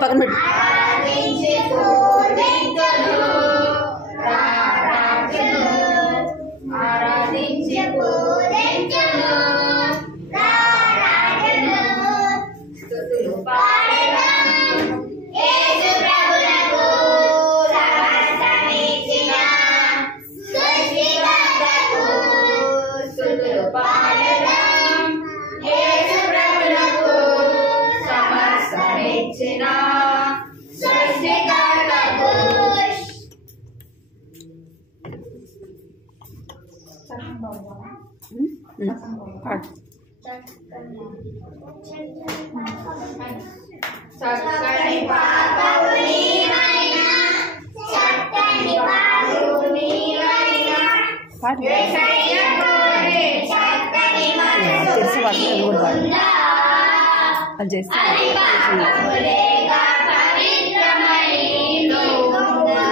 పక్కన పెట్టు. చక్కని పాపవు నీవైనా చక్కని బాబు నీవైనా యేసయ్య కోరే చక్కని మనసు నీకుందా అది పాపములేగా పవిత్రమై నీలో ఉందా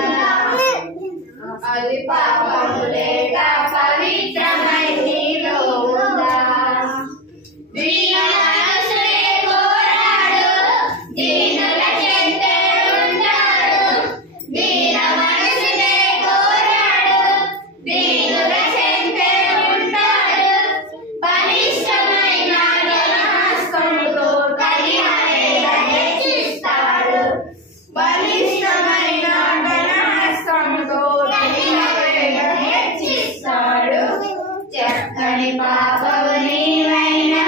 అది పాపములేగా పవిత్రమై నీలో ఉందా చక్కని బాబు నీవైనా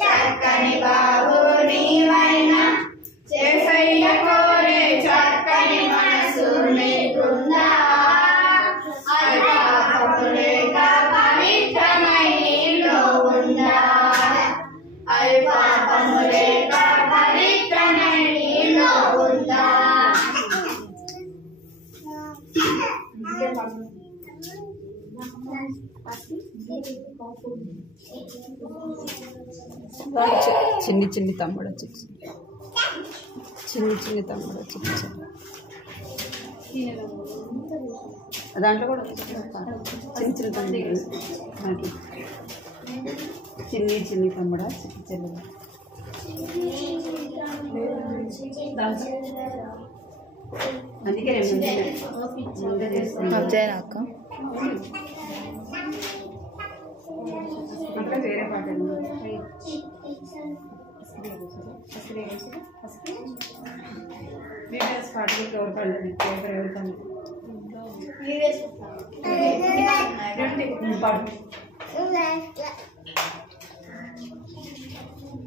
చక్కని బాబు నీవైనా యేసయ్య కోరే చక్కని మనసు నీకుందా అది పాపములేక పవిత్రమై నీలో ఉందా అది పాపములేక పవిత్రమై నీలో ఉందా చిన్ని చిన్ని తమ్ముడు చిన్ని తమ్ముడు దాంట్లో కూడా చిన్న తమ్ముడు చిన్ని తమ్ముడా చెల్లె అందుకే అక్క అక్కడ వేరే పాట పాటకి ఎవరు పడలేదు ఎవరు పడలేదు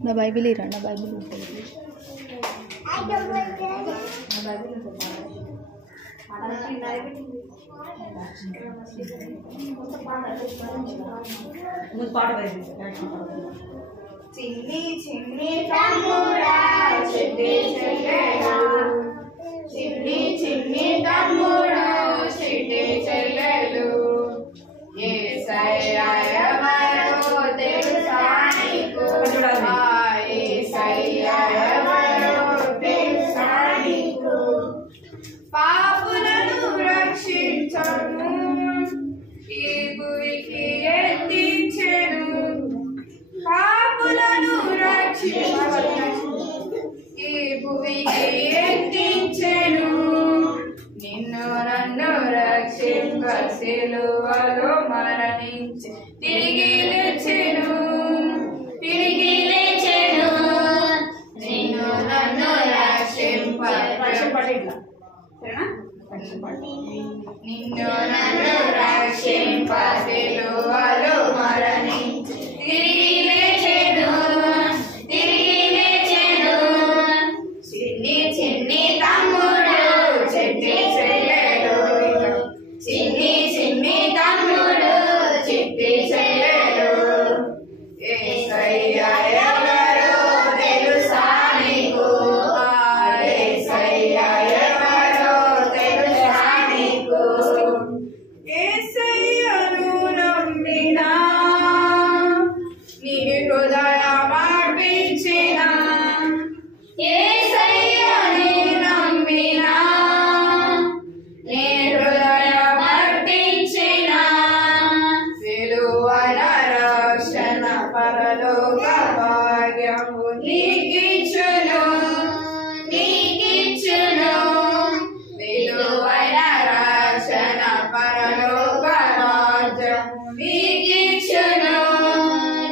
నా బైబిల్ ఇరా నా బైబిల్ ఉంటుంది చిన్ని చిన్ని తమ్ముడా చిట్టి చెల్లెలు చిన్ని చిన్ని తమ్ముడా చిట్టి చెల్లెలు యేసయ్య ఎవరో తెలుసా నీకు యేసయ్య ఎవరో తెలుసా నీకు పాపులను రక్షించను ఈ భూమికి ఎత్తించెను పాపులను రక్షించను ఈ భూమికి ఎత్తించెను నిన్ను నన్ను రక్షింప సిలువలో మరణించి తిరిగి లేచెను నిన్ను నన్ను రక్షింప నిన్ను నన్ను రక్షింప సిలువలో మరణించి తిరిగి లేచెను చిన్ని చిన్ని తమ్ముడు చిట్టి చెల్లెలు చిన్ని చిన్ని తమ్ముడు చిట్టి చెల్లెలు యేసయ్య ఎవరో తెలుసా మీకిచ్చును నీకిచ్చును విలువైన రక్షణ పరలోక రాజ్యం మీకిచ్చును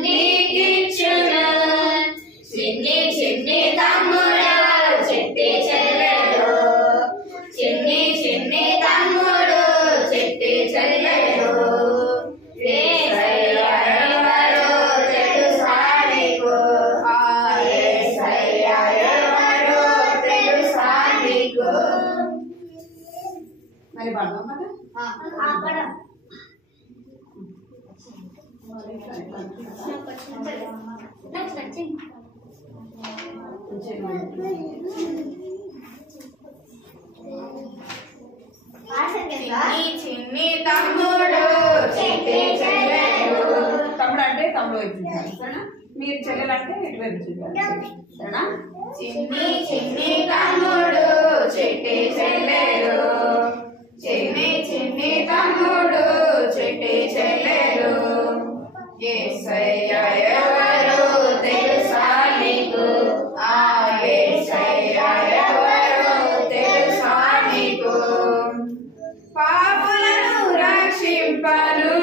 నీకిచ్చును చిన్ని చిన్ని తమ్ముడు చిట్టి చెల్లెలు చిన్ని చిన్ని తమ్ముడు చిట్టి చెల్లెలు యేసయ్య ఎవరో తెలుసా నీకు ఆ యేసయ్య ఎవరో తెలుసా నీకు మరి పడదాం కదా చిన్ని చిన్ని తమ్ముడు చిట్టి చెల్లెలు తమ్ముడు అంటే తమ్ముడు వైపు చూడాలి సరేనా మీరు చెల్లెలు అంటే ఇటువైపు చూడాలి సరేనా చిన్ని చిన్ని తమ్ముడు చిట్టి చెల్లెలు చిన్ని చిన్ని తమ్ముడు చిట్టి చెల్లెలు యేసయ్య ఎవరు తెలుసా నీకు ఆ యేసయ్య ఎవరు తెలుసా నీకు పాపులను రక్షింపను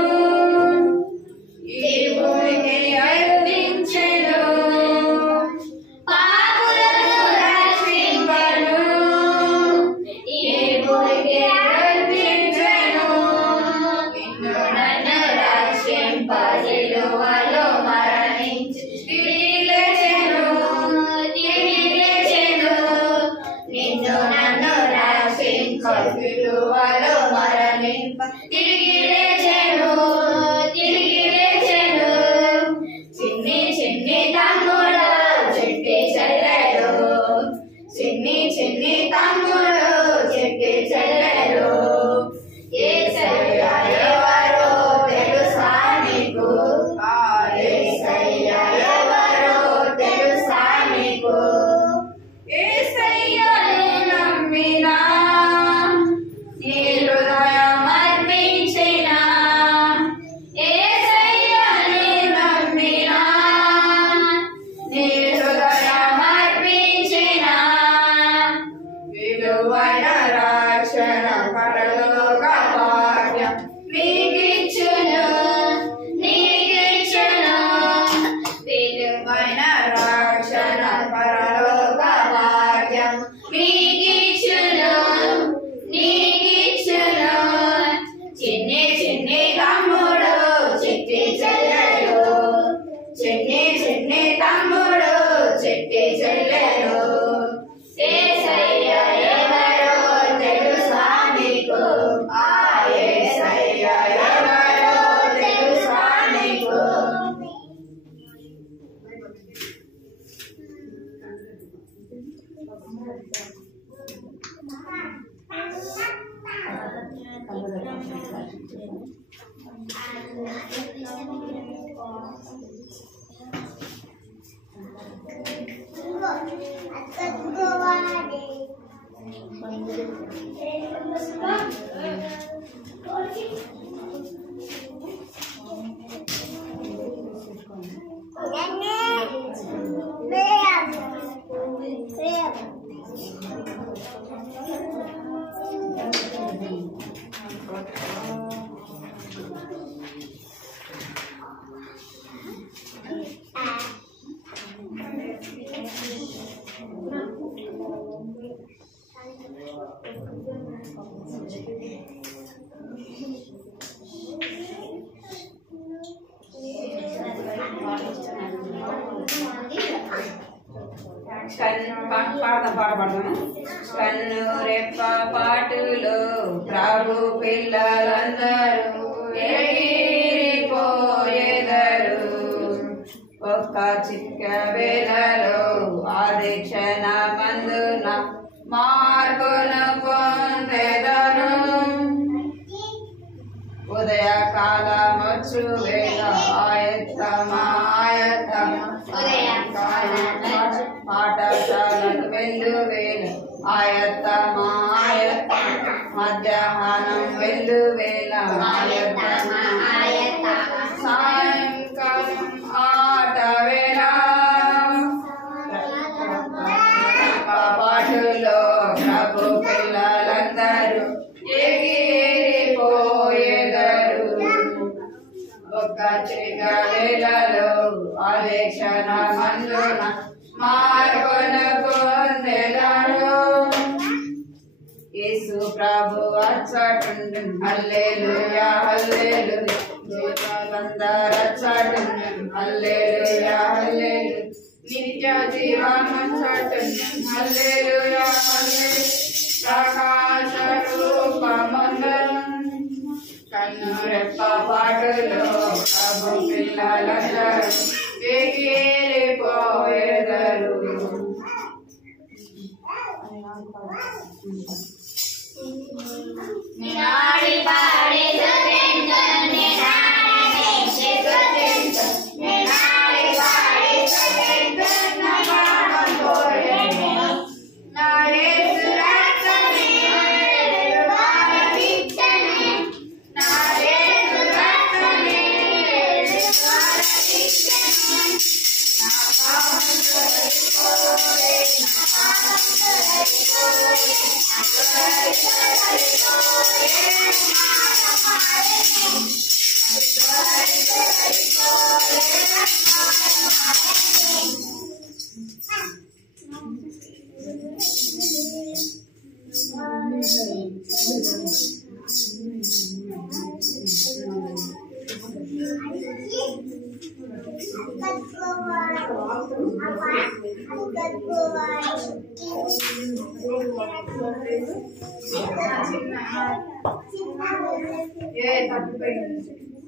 ఈ భూమికి అందించెను పాపులను రక్షింపను ఈ భూమికి అందించెను నిన్ను నన్ను రక్షింప సిలువలో మరణించి తిరిగి లేచెను నిన్ను నన్ను రక్షింప సిలువలో మరణింప తిరిగి లేచెను చిన్ని చిన్ని తమ్ముడు చిట్టి చెల్లెలు చిన్ని చిన్ని తమ్ముడు చిట్టి చెల్లెలు యేసయ్య ఎవరో తెలుసా నీకు ఆ యేసయ్య ఎవరో తెలుసా నీకు యేసయ్యను నమ్మినా నీ హృదయం అర్పించినా యేసయ్యను నమ్మినా నీ హృదయం అర్పించినా విలువైన రక్షణ పరలోక భాగ్యం నీకిచ్చును విలువైన రక్షణ పరలోక భాగ్యం నీకిచ్చును చిన్ని చిన్ని తమ్ముడు చిట్టి చెల్లెలు చిన్ని చిన్ని తమ్ముడు చిట్టి చెల్లెలు యేసయ్య ఎవరో తెలుసా నీకు ఆ యేసయ్య ఎవరో తెలుసా నీకు పాడదాము కన్ను రెప్ప పాటులో ప్రభు పిల్లలందరూ ఎగిరిపోయేదరు ఒక్క చిక్క వేళలో ఆది క్షణ మందున మార్పును పొందెదరు ఉదయకాలమొచ్చు వేళ ఆయత్తమా పాఠశాలకు వెళ్ళు వేళ ఆయత్తమా మధ్యాహ్నం వెళ్ళు వేళ సాయంకాలం ఆట వేళ రక్షాటండి హల్లెలూయా హల్లెలూయా జీవమంతా రక్షాటండి హల్లెలూయా హల్లెలూయా నిత్య జీవమంతటండి హల్లెలూయా హల్లెలూయా ప్రకాశ రూపమందరం కన్ను రెప్ప పాటలో ప్రభు పిల్లలందరూ ఎగిరిపోయేదరు. నినాడి పాడే సత్యంతో నినాడే సత్యంతో నినాడి పాడే సత్యంతో నమానం కోరేను నా యేసు రక్తమే వారవిచ్చనే నా యేసు రక్తమే వారవిచ్చనే నా పాపం తొలగిపోయే నా పాపం తొలగిపోయే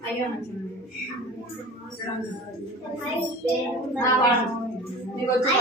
అయ్యో నీకు వచ్చి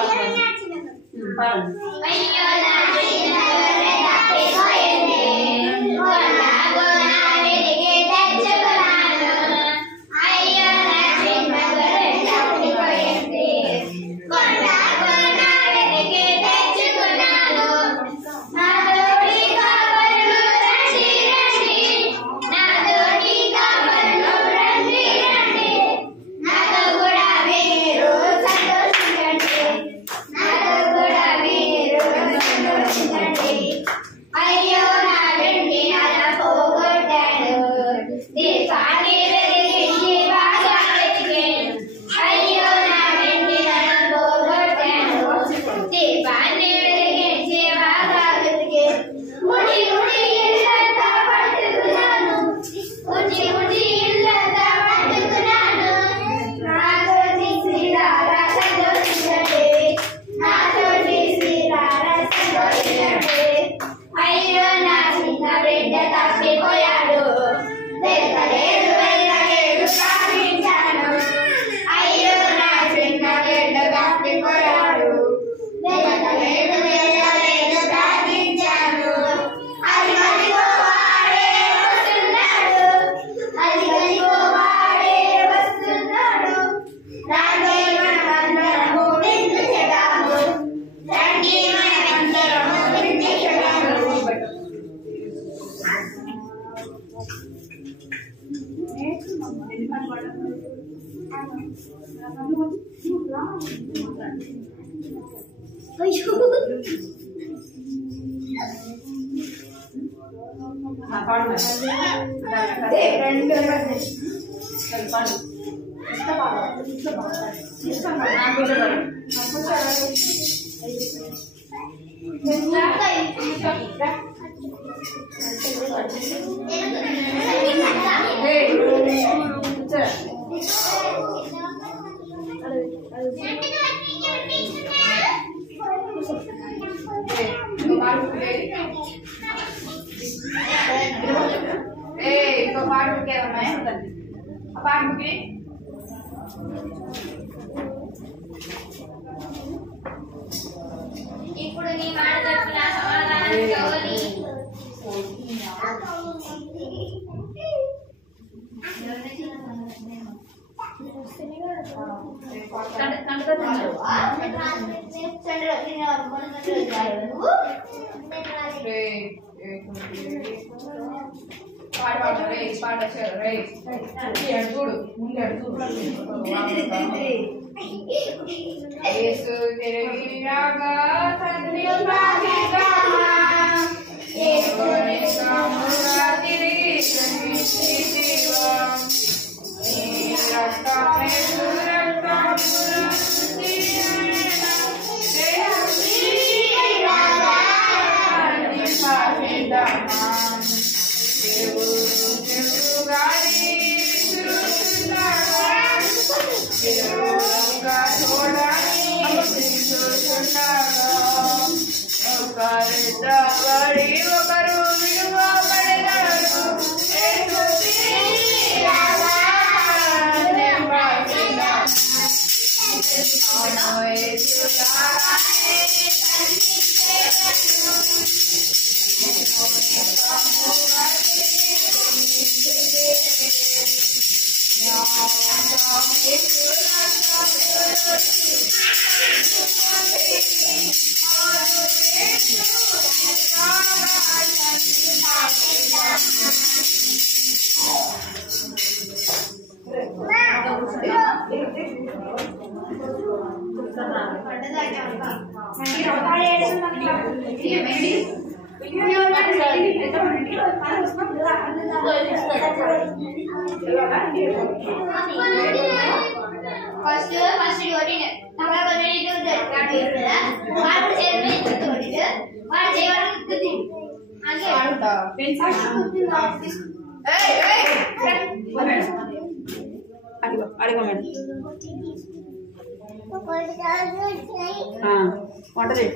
ఇప్పుడు నీ మాట చెప్పిన సమాధానం ఎవరి రాబడి ఒకరు విడువబడెదరు. యేసు తిరిగిరాగా నెమ్మదిగా యేసు రాగానే కనిపించెదరు. ఫస్ట్ డోరీ తర్వాత వాడు చేయడం వాడు చేయడం అడిగో మేడం వంట చేయి.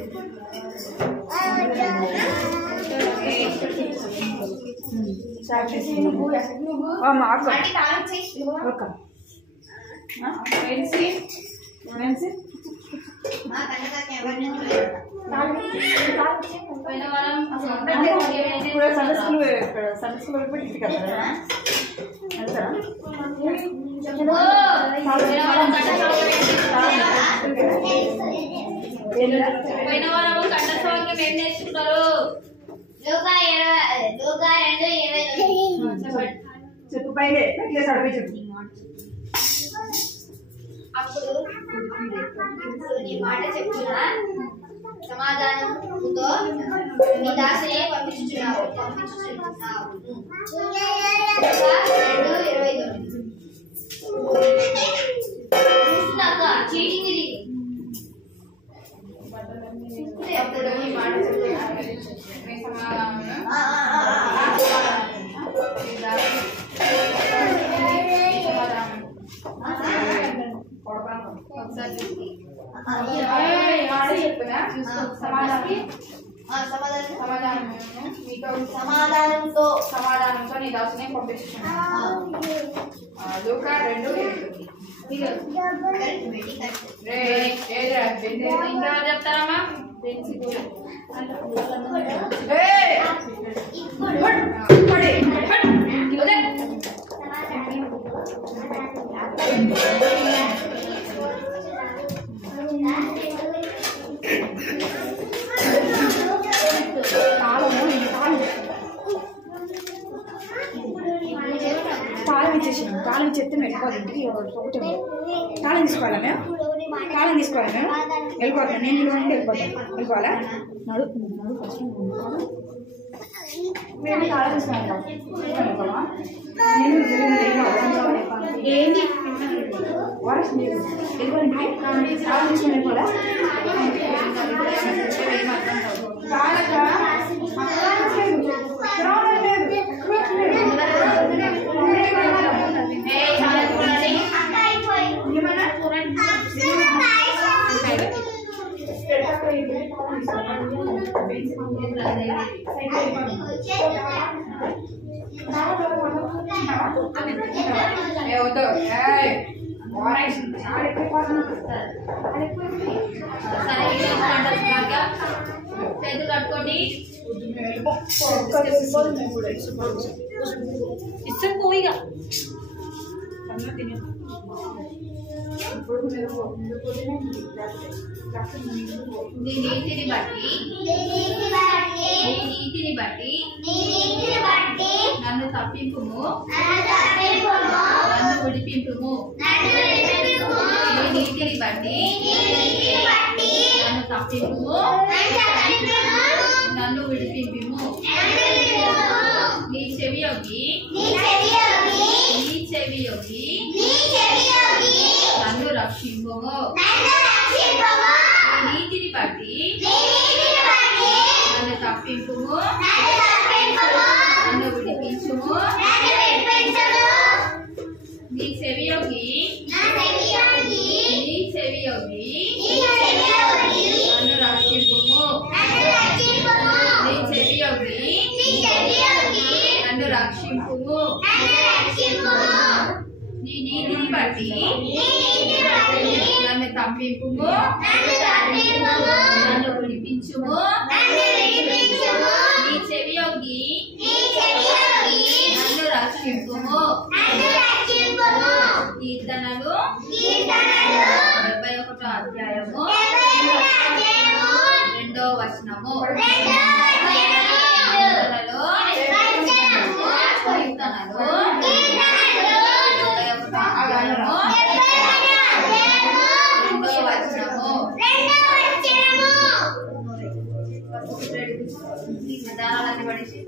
పోయిన వారం కంఠస్వాక్యం ఏం నేర్చుకున్నారు? చెప్పు పైగా చెప్పు. అప్పుడు నీ మాట చెప్తున్నా సమాధానంతో నీ దాసుని పంపించుచున్నావు. 2:29 చీటింగ్ ఇది. అప్పుడు నీ మాట చెప్తున్నా సమాధానంతో నీ దాసుని పంపించుచున్నావు. లూకా 2:8 ఇంకా చెప్తారమ్మా? తాళం ఇచ్చేసాను. తాళం చెప్తే వెళ్ళిపోవాలి. ఇంటికి ఒకటి తాళం తీసుకోవాలా మేము? తాళం తీసుకోవాలా మేము? వెళ్ళిపోతాను. నేను ఇంట్లో నుండి వెళ్ళిపోవాలా? నడు ఫస్ట్ మేము తాళం తీసుకున్నాం. ఏంటి వాయిస్ లేదు. వెళ్ళిపోయింది. తాళం తీసుకుని వెళ్ళిపోవాలా? చేతులు కట్టుకోండి. ఇష్టం పోయిగా నీ నీతిని బట్టి నన్ను తప్పింపుము, నన్ను విడిపింపుము. నీ నీతిని బట్టి నన్ను తప్పింపుము, నన్ను విడిపింపుము. నీ చెవియొగ్గి నన్ను రక్షింపుము. నీతిని బట్టి నన్ను తప్పింపుము, నన్ను విడిపించుము. నీ చెవియొగ్గి నన్ను రక్షింపుము. తప్పింపుము నన్ను విడిపించుము నీ చెవియొగ్గి నన్ను రక్షింపుము కీర్తనలు 71వ అధ్యాయము 2వ వచనము కీర్తనలు 2వ వచనము దారాలన్నీ పడేసి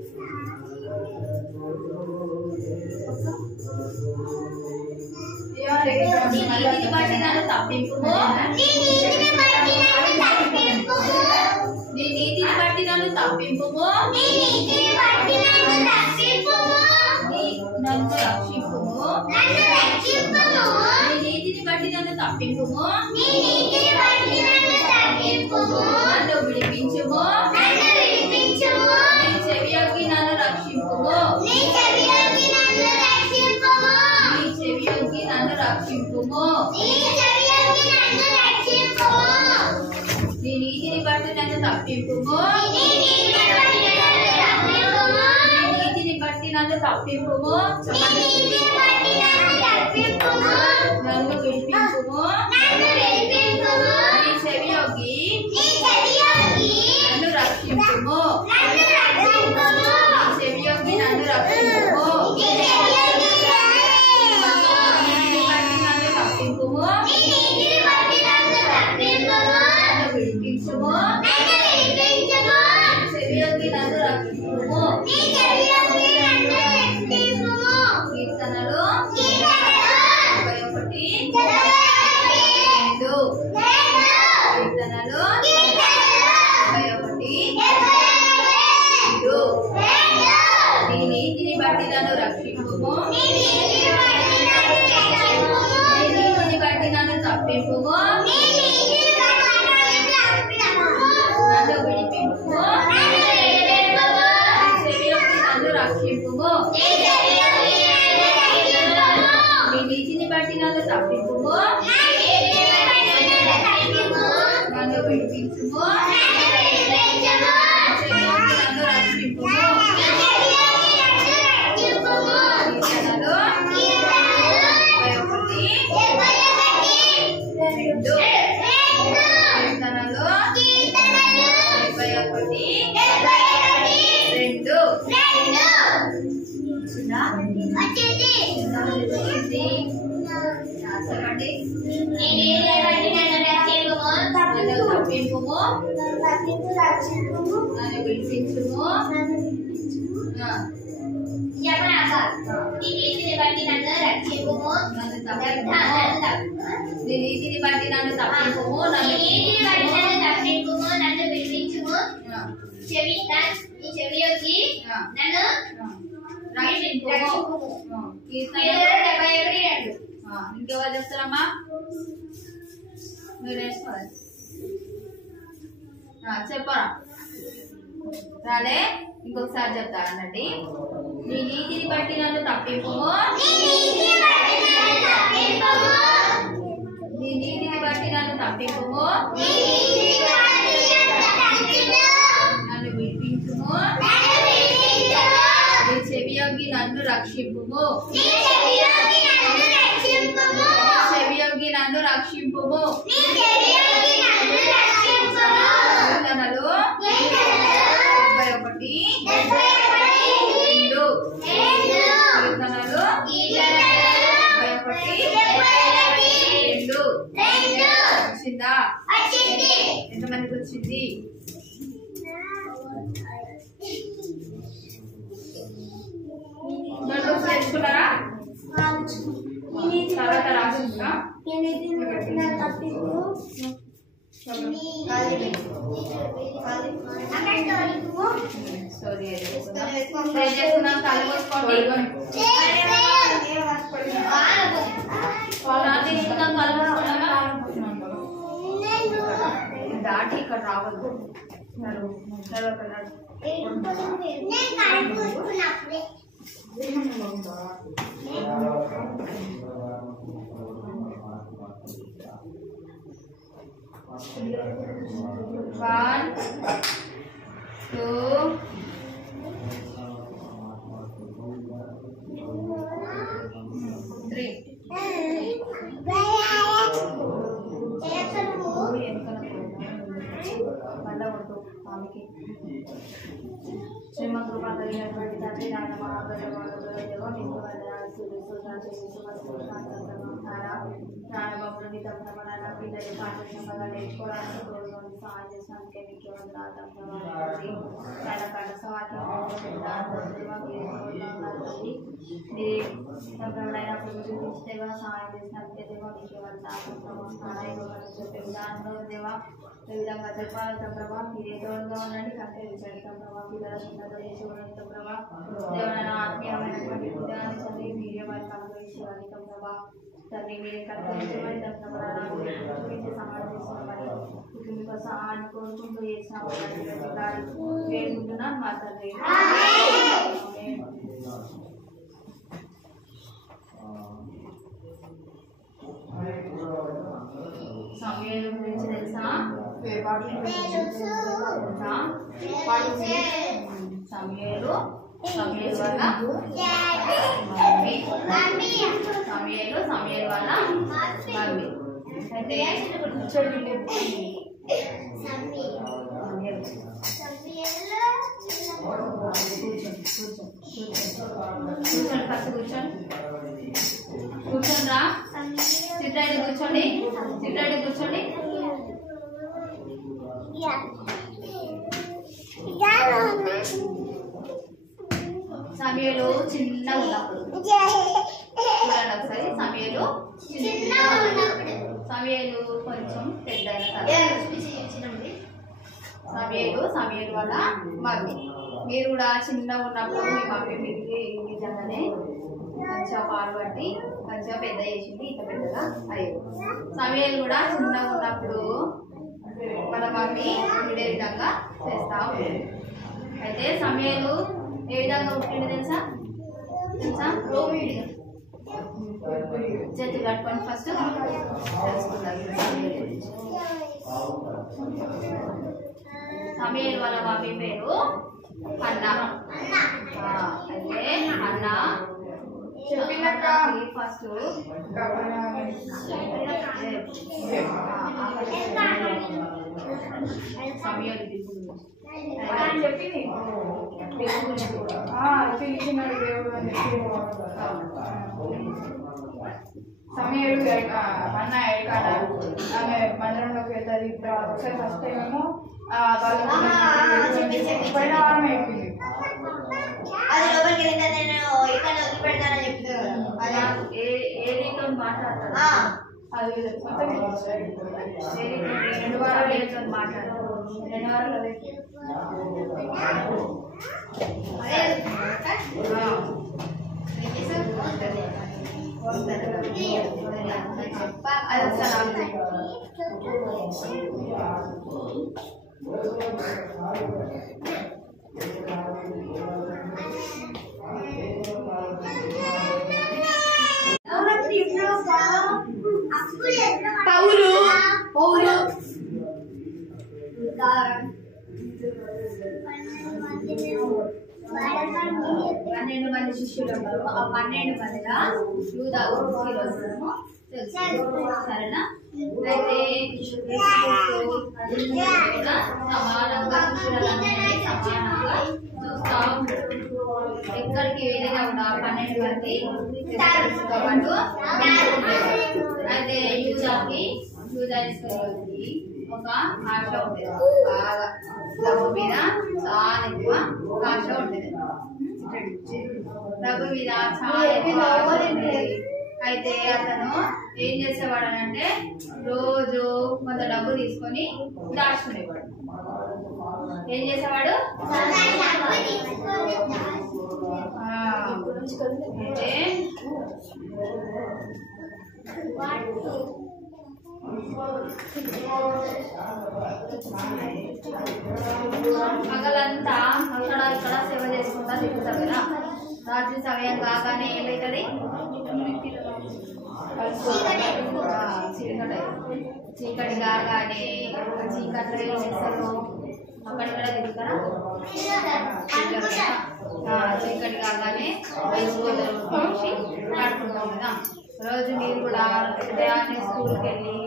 నీతిని బట్టి నన్ను తప్పింపుము నీ నీతిని బట్టి నన్ను తప్పింపుము నన్ను రక్షింపుము నీ నీతిని బట్టి నన్ను తప్పింపుము నన్ను విడిపించుము నీ చెవియొగ్గి నన్ను రక్షింపుము నీ చెవియొగ్గి నన్ను రక్షింపుము నీ నీతిని బట్టి నన్ను తప్పింపుము నీ నీతిని బట్టి నన్ను తప్పింపుము నన్ను విడిపించుము నీ చెవియొగ్గి నన్ను రక్షింపుము నీ చెవియొగ్గి నన్ను రక్షింపుము నన్ను తప్పింపుము నన్ను విడిపించుము చెవియొగ్గి నన్ను రక్షింపుము కీర్తనలు 71 2 కీర్తనలు 71 2 నీ నీతిని బట్టి నన్ను రక్షింపుము నీ నీతిని బట్టి నన్ను తప్పింపుము నన్ను విడిపింపుము చెవియొగ్గి నన్ను రక్షింపుము నీ నీతిని బట్టి నన్ను తప్పింపుము నన్ను విడిపించుము చెవియొగ్గి నన్ను రక్షింపుము కీర్తనలు 71 2 కీర్తనలు 71 2 చెప్పండి నన్ను తప్పింపుము నన్ను విడిపించుము నీ నీతిని బట్టి నన్ను తప్పింపుము నన్ను విడిపించుము చెవియొగ్గి నన్ను రక్షింపుము ఇంకెవరు చెప్తారమ్మా మీరు నేర్చుకోవాలి చెప్పరా రాలే ఇంకొకసారి చెప్తా అన్నట్టు నీ నీతిని బట్టి నన్ను తప్పింపుము నీ నీతిని బట్టి నన్ను తప్పింపుము నన్ను విడిపించుము నీ చెవియొగ్గి నన్ను రక్షింపుము చెవియొగ్గి నన్ను రక్షింపుము కీర్తనలు 71 2 కీర్తనలు 71 2 వచ్చిందా ఎంతమందికి వచ్చింది నేర్చుకున్నారా తర్వాత రాసుకుంటా చేసుకున్నాం కళ్ళు పోసుకోండి తీసుకున్నాం కళ్ళు పోసుకున్నామా దాటి ఇక్కడ రావద్దు 1 2 3 శ్రీమంతులైనటువంటి తండ్రి నాయన మహాదేవ మీకు ప్రాణభక్తుని తప్పన పిల్లలు పాఠశాల నేర్చుకోవడానికి రోజు సహాయం చేసినందుకే మీకు కళ సవాళ్ళైనప్పుడు చూపించేవా సహాయం చేసినందుకే దేవా మీకు చెప్పే విధానంలో దేవా ఈ విధంగా చెప్పాలి ప్రభావ మీరే తోడుగా ఉండండి కనిపించండి ప్రభావ పిల్లల చిన్నతో చేసేవాడి ప్రభావ దేవన ఆత్మీయమైనటువంటి హృదయాన్ని చదివి మీరే వారికి అనుభవించేవాడి ప్రభావ తండ్రి మీరే కనిపించేవాడి చూపించే సహాయం చేసేవాడి కుటుంబ సహాయాన్ని కోరుకుంటూ చేసిన వేడుకుంటున్నాను మా తండ్రి. సమయాల గురించి తెలుసా? సమయాలు వల్ల సమయాల వల్ల అయితే కూర్చోండి రా సిట్రైడ్ కూర్చోండి సమయాలు చిన్నగా ఉన్నప్పుడు చూడండి ఒకసారి సమయాలు కొంచెం పెద్దయిన సమయాలు వల్ల మమ్మీ మీరు కూడా చిన్నగా ఉన్నప్పుడు మీ మమ్మీ మీకు ఈ విధంగానే మంచిగా పాలు పట్టి మంచిగా పెద్ద చేసింది ఇంత పెద్దగా అయ్యేది. సమయాలు కూడా చిన్నగా ఉన్నప్పుడు మన మమ్మీ ఇదే విధంగా చేస్తూ ఉంటుంది. అయితే సమయాలు ఏ విధంగా ఉంటుంది తెలుసా? చేతులు కట్టుకొని ఫస్ట్ తెలుసుకుంటారు. సమయాలు వాళ్ళ మమ్మీ పేరు అన్న. అయితే అన్న ఫస్ట్ సమయాలు చెప్పింది సమయాలు అన్న ఎక్కడ ఆమె మందిరంలోకి వెళ్తుంది. ఒకసారి ఫస్ట్ టైం ఏమో పోయిన వారం అయిపోయింది. మాట్లాడతారు అది రెండు వారాలు మాట్లాడతారు. 2 వారాలు పౌలు 12 మంది శిష్యులు ఉన్నారు. ఆ 12 మందిలో యూదా సరేనా? అయితే సమానంగా సమానంగా చూస్తా ఉంటాడు. ఎక్కడికి వెళ్ళినా కూడా 12 మంది పాటు. అయితే యూదాకి ఒక ఆశ ఉండేది, బాగా డబ్బు మీద చాలా ఎక్కువ ఆశ ఉండేది. డబ్బు మీద చాలా ఎక్కువ ఆశ ఉండేది. అయితే అతను ఏం చేసేవాడు అంటే రోజు కొంత డబ్బు తీసుకొని దాచుకునేవాడు. ఏం చేసేవాడు? అయితే పగలంతా అక్కడ ఇక్కడ సేవ చేసుకుంటా తిరుగుతారు కదా. రాత్రి సమయం కాగానే ఏమవుతుంది? చీకటి కాగానే చీకట్లో ఏం చేస్తారు, అక్కడిక్కడ తిరుగుతారా? చీకటి కాగానే వేసి ఆడుకుంటాం కదా. రోజు మీరు కూడా ఉదయాన్నే స్కూల్కి వెళ్ళి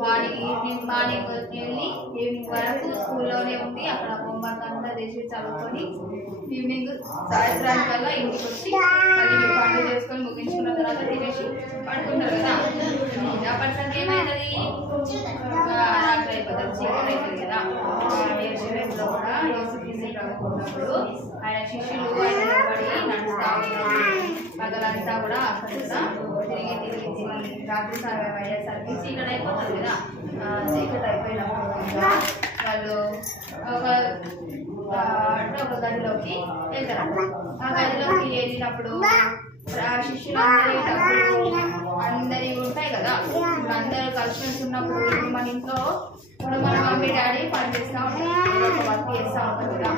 మార్నింగ్ వెళ్ళి ఈవినింగ్ వరకు స్కూల్లోనే ఉండి అక్కడ హోంవర్క్ అంతా చేసి చదువుకొని ఈవినింగ్ సాయంత్రానికల్లా ఇంటికి వచ్చి మళ్ళీ మీరు పనులు చేసుకొని ముగించుకున్న తర్వాత తినేసి పడుకుంటారు కదా. అప్పటిసరికి ఏమవుతుంది, రాత్రి అయిపోతుంది, చీకటి అవుతుంది కదా. యేసులో కూడా యేసుక్రీస్తు చదువుకున్నప్పుడు ఆయన శిష్యులు ఆయన పడి నడుస్తూ ఉన్నారు. పగలంతా కూడా అక్కడ తిరిగి మళ్ళీ రాత్రి సమయం అయ్యేసరికి చీకటి అయిపోతుంది కదా. చీకటి అయిపోయినప్పుడు వాళ్ళు ఒక గదిలోకి వెళ్తారు. ఆ గదిలోకి వెళ్ళినప్పుడు శిష్యులందరి అందరి ఉంటాయి కదా, ఇప్పుడు అందరూ కలిసి ఉన్నప్పుడు మన ఇంట్లో ఇప్పుడు మన మమ్మీ డాడీ పని చేస్తూ ఉంటారు, వర్క్ చేస్తూ ఉంటారు కదా.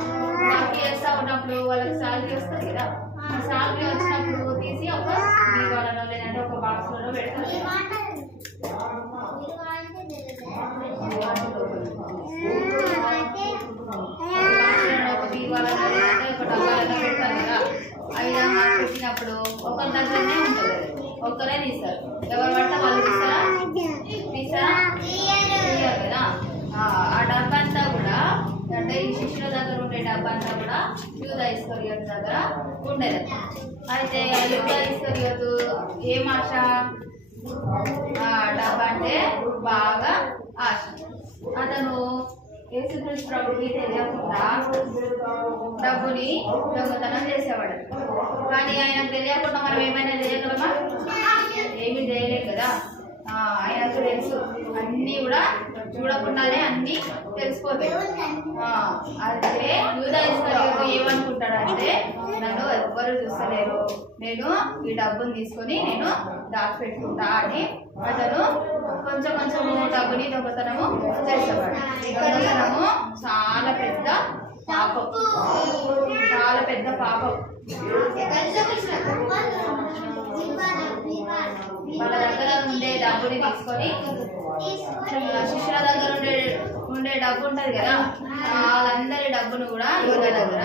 వర్క్ చేస్తూ ఉన్నప్పుడు వాళ్ళకి శాలరీ వస్తుంది కదా. శాలరీ వచ్చినప్పుడు తీసి ఒక బీరువాలలో లేదంటే ఒక బాక్స్లలో పెడతారు. ఒక బీరువాలలో లేదంటే ఒక డబ్బాలలో పెడతారు కదా. ఆ విధంగా పెట్టినప్పుడు ఒకరి దగ్గరనే ఉంటుంది, ఒక్కరే తీస్తారు. ఎవరు పడితే వాళ్ళు తీస్తారా కదా. ఆ డబ్బా అంతా కూడా అంటే ఈ శిష్యుల దగ్గర ఉండే డబ్బా అంతా కూడా యూదా ఇస్కరియోతు దగ్గర ఉండేది. అయితే యూదా ఇస్కరియోతు ఏం ఆశ, డబ్బా అంటే బాగా ఆశ. అతను యేసుక్రీస్తు ప్రభుకి తెలియకుండా డబ్బుని దొంగతనం చేసేవాడు. కానీ ఆయనకు తెలియకుండా మనం ఏమైనా చేయగలమా? ఏమీ చేయలేదు కదా. ఆయనకు తెలుసు, అన్నీ కూడా చూడకుండానే అన్నీ తెలిసిపోతాయి. అయితే యూదా ఇస్కరియోతు ఏమనుకుంటాడంటే, నన్ను ఎవ్వరు చూస్తలేరు, నేను ఈ డబ్బుని తీసుకొని నేను దాచిపెట్టుకుంటా అని అతను కొంచెం కొంచెము డబ్బుని దొంగతనము చేసేవాడు. దొంగతనము చాలా పెద్ద పాపం, చాలా పెద్ద పాపం. వాళ్ళ దగ్గర ఉండే డబ్బుని తీసుకొని శిష్యుల దగ్గర ఉండే డబ్బు ఉంటది కదా, వాళ్ళందరి డబ్బును కూడా యూదా దగ్గర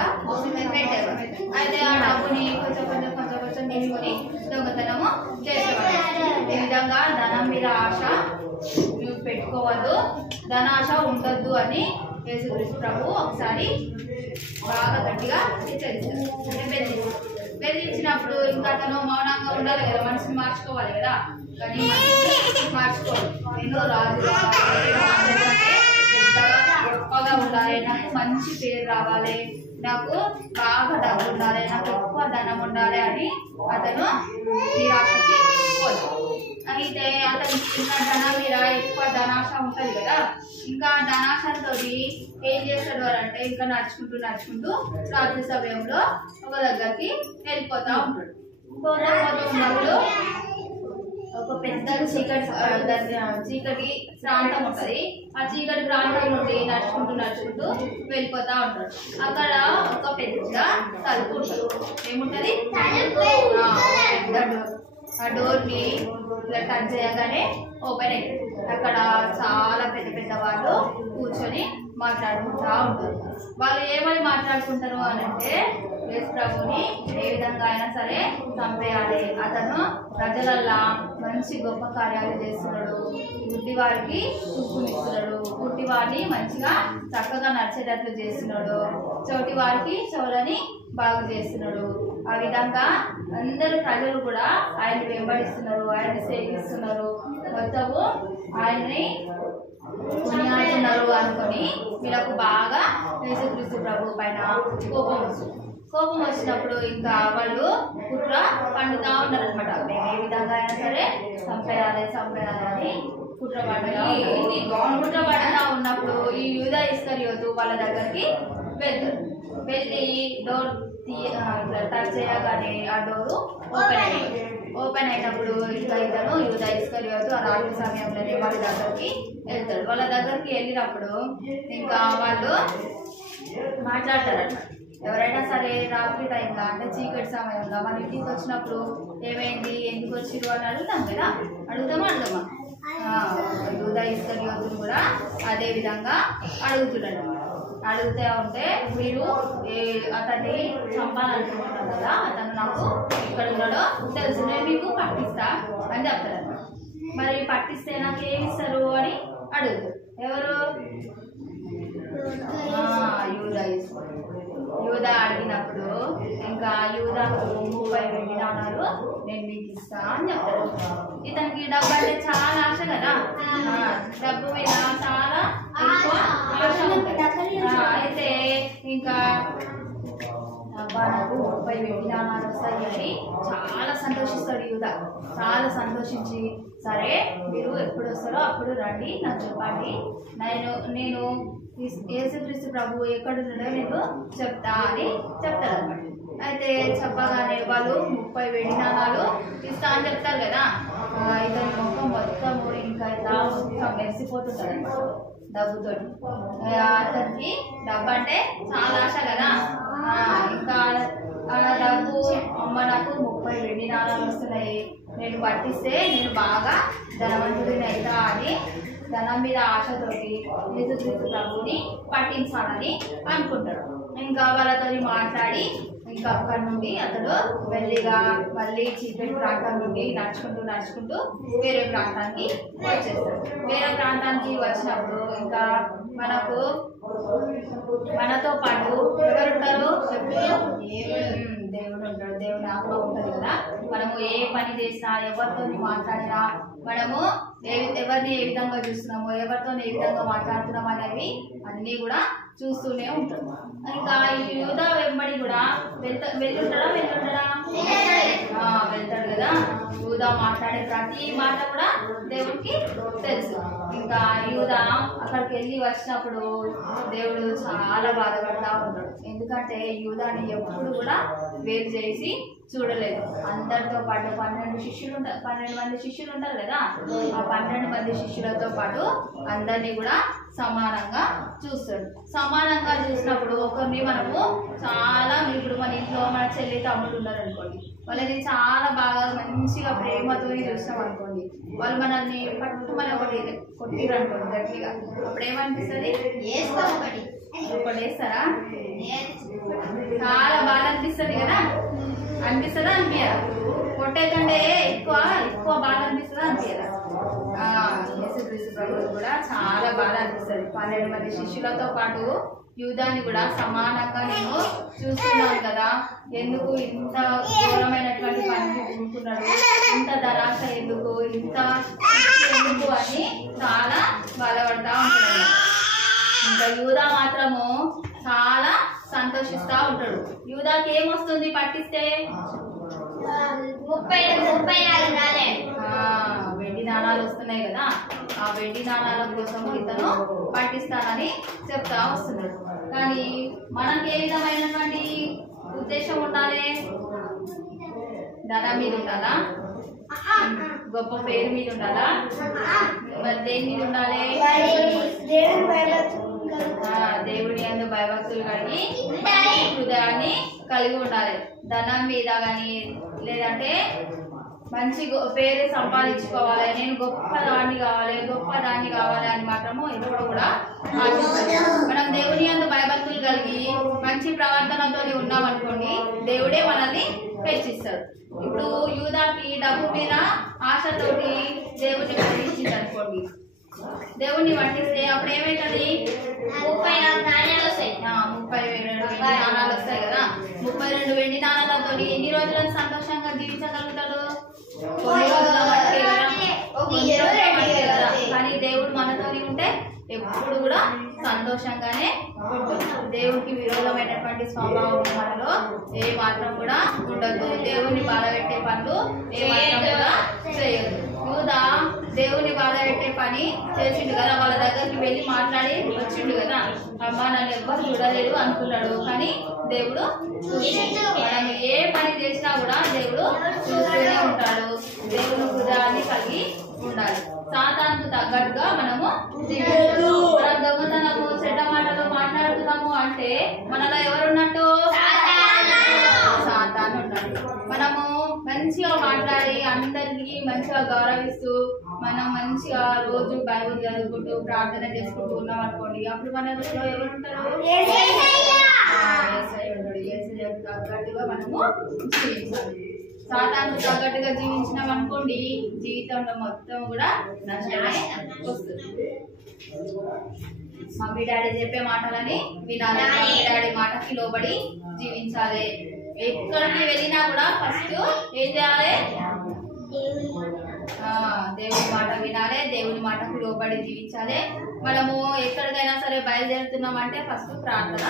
పెట్టేవాడు. అయితే ఆ డబ్బుని కొంచెం కొంచెం కొంచెం కొంచెం తీసుకొని దొంగతనము చేసేవాడు. ఈ విధంగా ధనం మీద ఆశ పెట్టుకోవద్దు, ధనాశ ఉండద్దు అని యేసుక్రీస్తు ప్రభు ఒకసారి బాగా గట్టిగా హెచ్చరిస్తారు. అంటే బెదిరించినప్పుడు ఇంకా అతను మౌనంగా ఉండాలి కదా, మనిషిని మార్చుకోవాలి కదా. కానీ మార్చుకోవాలి, ఎన్నో రాజు పెద్దగా గొప్పగా ఉండాలి, నాకు మంచి పేరు రావాలి, నాకు బాగా డబ్బు ఉండాలి, నాకు ఎక్కువ ధనం ఉండాలి అని అతను నిరాశకి పోతాడు. అయితే అతనికి ఇంకా ధనం మీద ఎక్కువ ధనాశ ఉంటుంది కదా. ఇంకా ధనాశంతో ఏం చేస్తాడు అంటే ఇంకా నడుచుకుంటూ రాత్రి సమయంలో ఒక దగ్గరికి వెళ్ళిపోతూ ఉంటాడు. పోతున్నప్పుడు ఒక పెద్ద చీకటి ప్రాంతం ఉంటుంది. ఆ చీకటి ప్రాంతం నుండి నడుచుకుంటూ వెళ్ళిపోతూ ఉంటాడు. అక్కడ ఒక పెద్ద తలుపు ఉంటుంది. ఏముంటది? పెద్ద ఆ డోర్ని టచ్ చేయగానే ఓపెన్ అయింది. అక్కడ చాలా పెద్ద పెద్ద వాళ్ళు కూర్చొని మాట్లాడుకుంటూ ఉంటారు. వాళ్ళు ఏమని మాట్లాడుకుంటారు అని అంటే, యేసు ప్రభుని ఏ విధంగా అయినా సరే చంపేయాలి, అతను ప్రజలల్లా మంచి గొప్ప కార్యాలు చేస్తున్నాడు, గుడ్డి వారికి చూపునిస్తున్నాడు, గుడ్డి వారిని మంచిగా చక్కగా నడిచేటట్లు చేస్తున్నాడు, చోటి వారికి చెవులని బాగు చేస్తున్నాడు. ఆ విధంగా అందరు ప్రజలు కూడా ఆయన్ని వెంబడిస్తున్నారు, ఆయన్ని సేవిస్తున్నారు, మొత్తము ఆయన్ని కొనియాడుతున్నారు అనుకొని వీళ్ళకు బాగా యేసుక్రీస్తు ప్రభు పైన కోపం వచ్చినప్పుడు ఇంకా వాళ్ళు కుట్ర పండుతా ఉన్నారు అనమాట. మేము ఏ విధంగా అయినా సరే చంపేయాలి అని కుట్ర పడుతూ ఉన్నప్పుడు ఈ యూదా ఇస్కరియోతు వాళ్ళ దగ్గరికి వెళ్తారు. వెళ్ళి డోర్ టచ్ చేయగానే ఆ డోరు ఓపెన్ అయినప్పుడు ఇంకా ఇతను యూదా ఇస్కరియోతు ఆ రాత్రి సమయంలోనే వాళ్ళ దగ్గరికి వెళ్తాడు. వాళ్ళ దగ్గరికి వెళ్ళినప్పుడు ఇంకా వాళ్ళు మాట్లాడతారన్నమాట. ఎవరైనా సరే రాత్రి టైంలో అంటే చీకటి సమయంలో మన ఇంటికి వచ్చినప్పుడు ఏమైంది, ఎందుకు వచ్చిరు అని అడుగుతాం కదా. అడుగుతామా యూదా ఇస్కరియోతును కూడా అదే విధంగా అడుగుతున్నాడు. అడుగుతూ ఉంటే మీరు అతన్ని చంపాలనుకుంటున్నారు కదా, అతను నాకు ఇక్కడ ఉన్నాడో తెలుసు, నేను మీకు పట్టిస్తా అని చెప్తాడు అనమాట. మరి పట్టిస్తే నాకు ఏమి ఇస్తారు అని అడుగుతాడు. ఎవరు? యూదా అడిగినప్పుడు ఇంకా యూదాకు 30 వెండి నాణాలు నేను మీకు ఇస్తా అని చెప్తాడు. ఇతనికి డబ్బు అంటే చాలా ఆశ కదా, డబ్బు మీద చాలా ఎక్కువ ఆశ ఉంటుంది. అయితే ఇంకా అబ్బా నాకు 30 వెండి నాణాలు వస్తాయి అని చాలా సంతోషిస్తాడు యూదా. చాలా సంతోషించి సరే మీరు ఎప్పుడు వస్తారో అప్పుడు రండి, నాకు చెప్పండి, నేను యేసుక్రీస్తు ప్రభు ఎక్కడున్నాడో నేను చెప్తా అని చెప్తాడు అనమాట. అయితే చెప్పగానే వాళ్ళు 30 వెండి నాణాలు ఇస్తా అని చెప్తారు కదా, ఇతని మొత్తం ఇంకా ఇలా మొత్తం మెరిసిపోతుంటారు అనమాట డబ్బుతో. అతనికి డబ్బు అంటే చాలా ఆశ కదా, ఇంకా డబ్బు అమ్మ నాకు 30 వెండి నాణాలు వస్తున్నాయి, నేను పట్టిస్తే నేను బాగా ధనవంతుడిని అవుతా అని ధనం మీద ఆశతోటి యేసుక్రీస్తు ప్రభుని పట్టించాలని అనుకుంటాడు. ఇంకా వాళ్ళతో మాట్లాడి ఇంకా అక్కడి నుండి అతడు మెల్లిగా మళ్ళీ చీకటి ప్రాంతం నుండి నడుచుకుంటూ వేరే ప్రాంతానికి వచ్చేస్తాడు. వేరే ప్రాంతానికి వచ్చినప్పుడు ఇంకా మనతో పాటు ఎవరుంటారు? దేవుడు ఉంటాడు. దేవుని ఆత్మ ఉంటుంది కదా. మనము ఏ పని చేసినా, ఎవరితో మాట్లాడినా, మనము ఎవరిని ఏ విధంగా చూస్తున్నామో, ఎవరితో ఏ విధంగా మాట్లాడుతున్నాం అనేవి అన్నీ కూడా చూస్తూనే ఉంటాడు. ఇంకా ఈ యూదా వెంబడి కూడా వెళ్తుంటాడా వెళ్తాడు కదా. యూదా మాట్లాడే ప్రతి మాట కూడా దేవుడికి తెలుసు. ఇంకా యూదా అక్కడికి వెళ్ళి వచ్చినప్పుడు దేవుడు చాలా బాధపడతా ఉంటాడు. ఎందుకంటే యూదాని ఎప్పుడు కూడా వేరు చేసి చూడలేదు. అందరితో పాటు 12 మంది శిష్యులు ఉంటారు కదా, ఆ 12 మంది శిష్యులతో పాటు అందరినీ కూడా సమానంగా చూస్తాడు. సమానంగా చూసినప్పుడు ఒకరిని మనము చాలా, ఇప్పుడు మన ఇంట్లో మన చెల్లి తమ్ముడు ఉన్నారు అనుకోండి, వాళ్ళని చాలా బాగా మంచిగా ప్రేమతో చూస్తాం అనుకోండి, వాళ్ళు మనల్ని పట్టుమని ఒకటి కొట్టిరు అనుకోండి గట్టిగా, అప్పుడు ఏమనిపిస్తుంది? ఒకటి వేస్తారా? చాలా బాగా అనిపిస్తుంది కదా. అనిపిస్తుందా? అనిపించదా? కొట్టే కంటే ఎక్కువ బాగా అనిపిస్తుందా? అనిపించదా? యేసుక్రీస్తు ప్రభువు కూడా చాలా బాగా అనిపిస్తుంది. 12 మంది శిష్యులతో పాటు యూదాన్ని కూడా సమానంగా నేను చూస్తున్నాను కదా, ఎందుకు ఇంత ఘోరమైనటువంటి పని ఉంటున్నాడు, ఇంత ధరాశ ఎందుకు, ఇంత ఎందుకు అని చాలా బాధపడతా ఉంటాడు. ఇంకా యూదా మాత్రము చాలా సంతోషిస్తా ఉంటాడు. యూదాకి ఏమొస్తుంది పట్టిస్తే? 34 వెండి నాణాలు వస్తున్నాయి కదా, ఆ వెండి నాణాల కోసం ఇతను పట్టిస్తానని చెప్తా వస్తున్నాడు. కానీ మనకి ఏ విధమైనటువంటి ఉద్దేశం ఉండాలి? ధనం మీద ఉండాలా? గొప్ప పేరు మీద ఉండాలా? మరి దేని మీద ఉండాలి? దేవుడి యందు భయభక్తులు కలిగి హృదయాన్ని కలిగి ఉండాలి. ధనం మీద కానీ లేదంటే మంచి పేరు సంపాదించుకోవాలి, నేను గొప్పదాన్ని కావాలి అని మాత్రము ఎప్పుడు కూడా ఆశించాలి. మనం దేవుని యందు భయభక్తులు కలిగి మంచి ప్రవర్తనతో ఉన్నామనుకోండి, దేవుడే మనల్ని హెచ్చిస్తాడు. ఇప్పుడు యూదాకి డబ్బు మీద ఆశతోటి దేవుడిని పట్టించింది అనుకోండి, దేవుణ్ణి పట్టిస్తే అప్పుడు ఏమవుతుంది? 32 నాణ్యాలు వస్తాయి. 32 నాణాలు వస్తాయి కదా. 32 వెండి నాణాలతో ఎన్ని రోజులను సంతోషంగా జీవించగలుగుతాడు? కొన్ని రోజుల మట్టే కదా. కానీ దేవుడు మనతో ఉంటే ఎప్పుడు కూడా సంతోషంగానే ఉంటుంది. దేవుడికి విరోధమైనటువంటి స్వభావం మనలో ఏ మాత్రం కూడా ఉండదు. దేవుని బాధపెట్టే పనులు ఏ మాత్రం కూడా చేయదు. యూదా దేవుని బాధపెట్టే పని చేసిండు కదా, వాళ్ళ దగ్గరికి వెళ్ళి మాట్లాడి వచ్చిండు కదా, అమ్మ నన్ను ఎవ్వరు చూడలేదు అనుకున్నాడు. కానీ దేవుడు మనం ఏ పని చేసినా కూడా దేవుడు చూస్తూనే ఉంటాడు. దేవుని హృదయాన్ని కలిగి ఉండాలి. సాతానుకు తగ్గట్టుగా మనము మనం దొంగతనము చెడ్డ మాటలు మాట్లాడుతున్నాము అంటే మనలో ఎవరున్నట్టు? సాతాను ఉన్నాడు. మనము మంచిగా మాట్లాడి అందరికీ మంచిగా గౌరవిస్తూ మనం మంచిగా రోజు బైబిల్ చదువుకుంటూ ప్రార్థన చేసుకుంటూ ఉన్నాం అనుకోండి, అప్పుడు మనలో ఎవరు ఉంటారు? యేసయ్య ఉంటాడు. యేసయ్యకు తగ్గట్టుగా మనము జీవించాలి. సాతానుకు తగ్గట్టుగా జీవించినాం అనుకోండి, జీవితంలో మొత్తం కూడా నష్టమే వస్తుంది. మమ్మీ డాడీ చెప్పే మాటలని వినాలి, మమ్మీ డాడీ మాటకి లోబడి జీవించాలి. ఎక్కడికి వెళ్ళినా కూడా ఫస్ట్ ఏం చేయాలి? దేవుని మాట వినాలి, దేవుని మాటకు లోబడి జీవించాలి. మనము ఎక్కడికైనా సరే బయలుదేరుతున్నామంటే ఫస్ట్ ప్రార్థన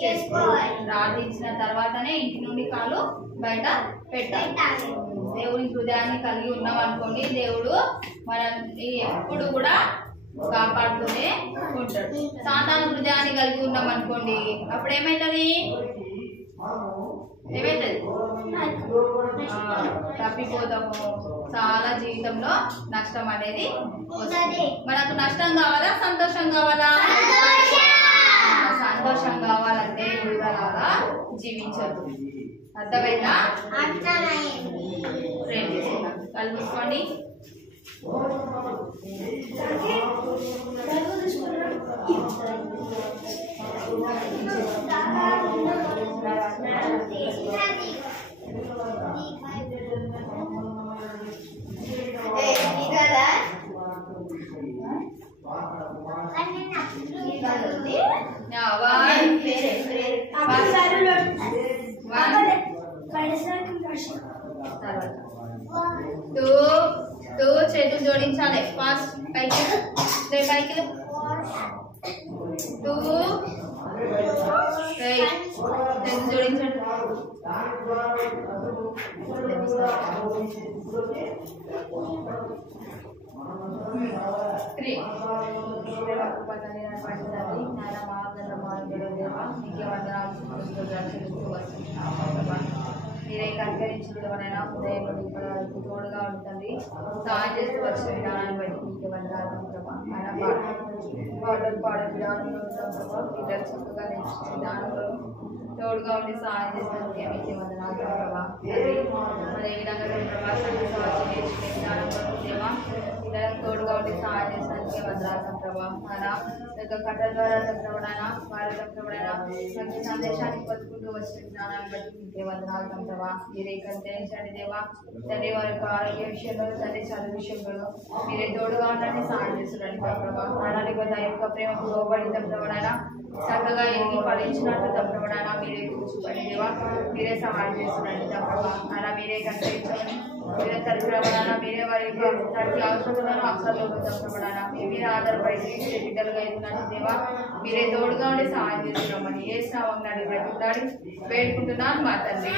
చేసుకోవాలి. ప్రార్థించిన తర్వాతనే ఇంటి నుండి కాలు బయట పెట్టాలి. దేవుని హృదయాన్ని కలిగి ఉన్నాం అనుకోండి, దేవుడు మనల్ని ఎప్పుడు కూడా కాపాడుతూనే ఉంటాడు. సాతాను హృదయాన్ని కలిగి ఉన్నాం అనుకోండి, అప్పుడు ఏమైతుంది? తప్పిపోతాము. చాలా జీవితంలో నష్టం అనేది వస్తుంది. మనకు నష్టం కావాలా, సంతోషం కావాలా? సంతోషం కావాలంటే యూదాలాగా జీవించదు. అర్థమైందా? ఫ్రెండ్ చేసుకున్నాం. కళ్ళు మూసుకోండి. చేతులు జోడించాలి. ఫాస్ట్ పైకి పైకి 2 చేతులు జోడించండి. 3 మీరే కనికరించిన ఉదయంలో తోడుగా ఉంటుంది. సహాయం చేస్తూ వచ్చిన విధానాన్ని బట్టి మీకు వందనాలు ప్రభా. ఆయన పాడే విధానంలో పిల్లలు చక్కగా నేర్చిన విధానంలో తోడుగా ఉండి సహాయం చేసినందుకే మీకు వందనాలు ప్రభా. మరి ఏ విధంగా ప్రభా నేర్చుకునే విధానంలో దేవా పిల్లలకు తోడుగా ఉండి సహాయం చేసినందుకే వందనాలు ప్రభా. ఆయన యొక్క కథల ద్వారా ప్రభావైనా వారి ప్రభావైనా మంచి సందేశాన్ని పొందుకుంటూ వచ్చిన విధానాన్ని బట్టి మీకే వందనాలు ప్రభా. మీరే కనికరించండి దేవా. తండ్రి వారి యొక్క ఆరోగ్య విషయంలో, తండ్రి చదువు విషయంలో మీరే తోడుగా ఉండండి, సహాయం చేస్తున్నాడు ప్రభా. అలాంటి కొత్త యొక్క ప్రేమకు లోబడి ప్రభావైనా చక్కగా ఎన్ని ఫలించినట్టు తప్పబడానా మీరే కూర్చుపడి దేవా. మీరే సహాయం చేస్తున్నాడు తప్పవా. అలా మీరే కనికరించండి. మీరే తరపున మీరే వారి యొక్క తరపు అవసరాలను అక్షరాలు తప్పబడానా మీరే ఆధారపడి బిడ్డలుగా ఎదుగుతున్నాడు దేవా. మీరే తోడుగా ఉండి సహాయం చేస్తున్నామని ఏ నామమున బ్రతిమలాడి వేడుకుంటున్నాను మా తండ్రి.